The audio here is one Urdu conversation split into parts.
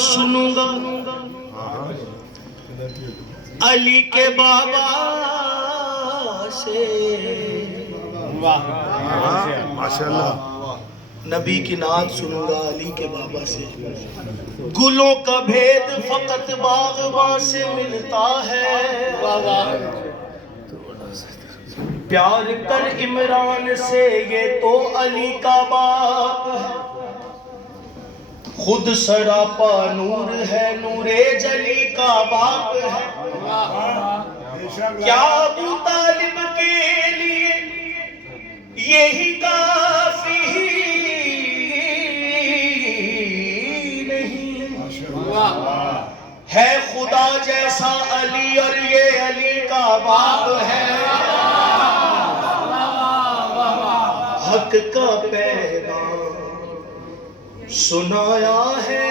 سنوں گا علی کے بابا سے ماشاءاللہ نبی کی نعت سنوں گا علی کے بابا سے گلوں کا بھید فقط باغباں سے ملتا ہے پیار کر عمران سے یہ تو علی کا باپ ہے خود سراپا نور ہے نور جلی کا باپ ہے کیا ابو طالب کے لیے یہی کافی نہیں ہے خدا جیسا علی اور یہ علی کا باپ ہے حق کا پیغام سنایا ہے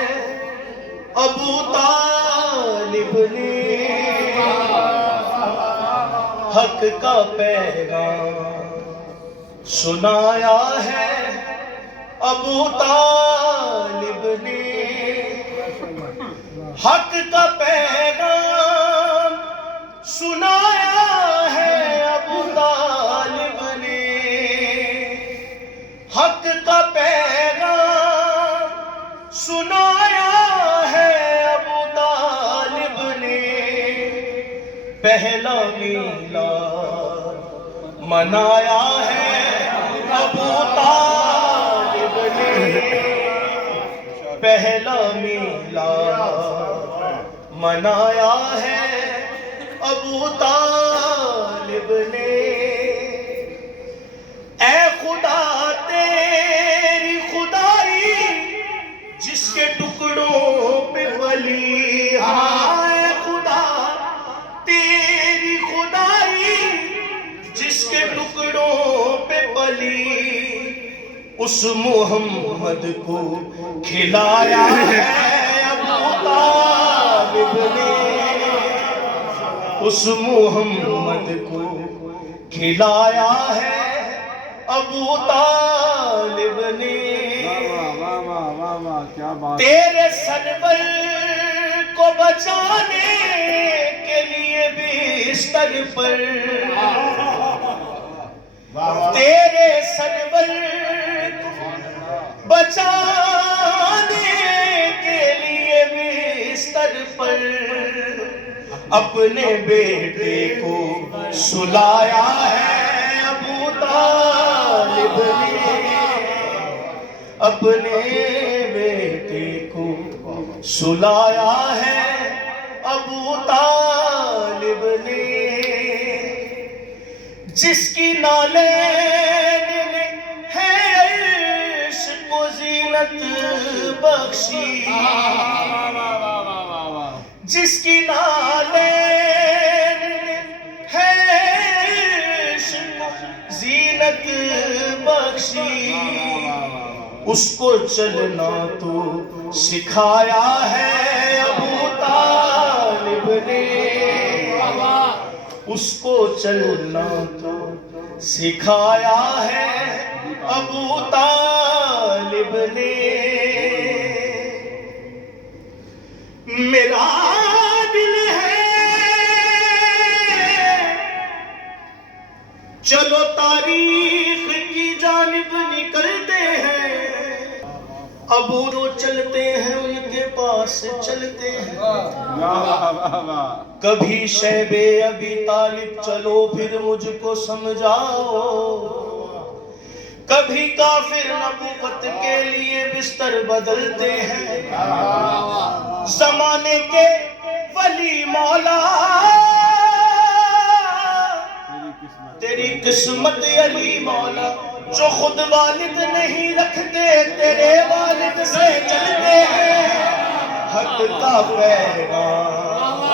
ابو طالب نے حق کا پیغام سنایا ہے ابو طالب نے حق کا پیغام سنایا ہے ابو طالب نے حق کا پیغام سنایا ہے ابو طالب نے پہلا میلاد منایا ہے ابو طالب نے پہلا میلاد منایا ہے ابو طالب نے اے خدا تیری خدائی جس کے ٹکڑوں پہ ولی اے خدا تیری خدائی جس کے ٹکڑوں پہ پلی اس محمد کو کھلایا ہے ابو طالب نے اس محمد کو کھلایا ہے ابو طالب نے تیرے سرور کو بچانے کے لیے بستر پر تیرے سرور کو بچانے کے لیے بستر پر اپنے بیٹے کو سلایا ہے ابو طالب نے اپنے بیٹے کو سلایا ہے ابو طالب نے جس کی نالین نے ہے عرش کو زینت بخشی جس کی نالین نے ہے عرش کو زینت بخشی اس کو چلنا تو سکھایا ہے ابو طالب نے اس کو چلنا تو سکھایا ہے ابو طالب نے میرا دل ہے چلو تاریخ کی جانب نکلتے ہیں ابو جو چلتے ہیں ان کے پاس چلتے ہیں کبھی شیب ابی طالب چلو پھر مجھ کو سمجھاؤ کبھی کافر نبوت کے لیے بستر بدلتے ہیں زمانے کے ولی مولا تیری قسمت علی مولا جو خود والد نہیں رکھتے تیرے والد سے چلتے ہیں حق کا پیغام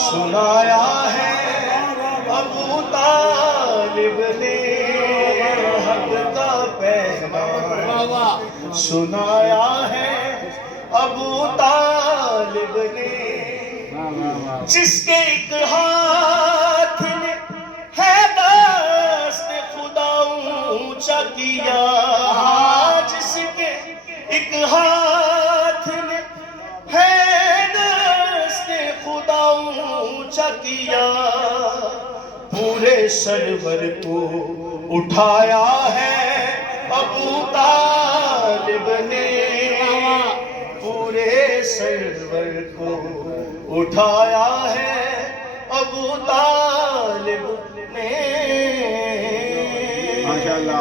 سنایا ہے ابو طالب نے حق کا پیغام سنایا ہے ابو طالب نے جس کے ایک ہاتھ نے ہے دست خدا اونچا کیا جس کے ایک ہاتھ نے ہے اونچا کیا پورے سرور کو اٹھایا ہے ابو طالب نے پورے سرور کو اٹھایا ہے ابو طالب نے ماشاءاللہ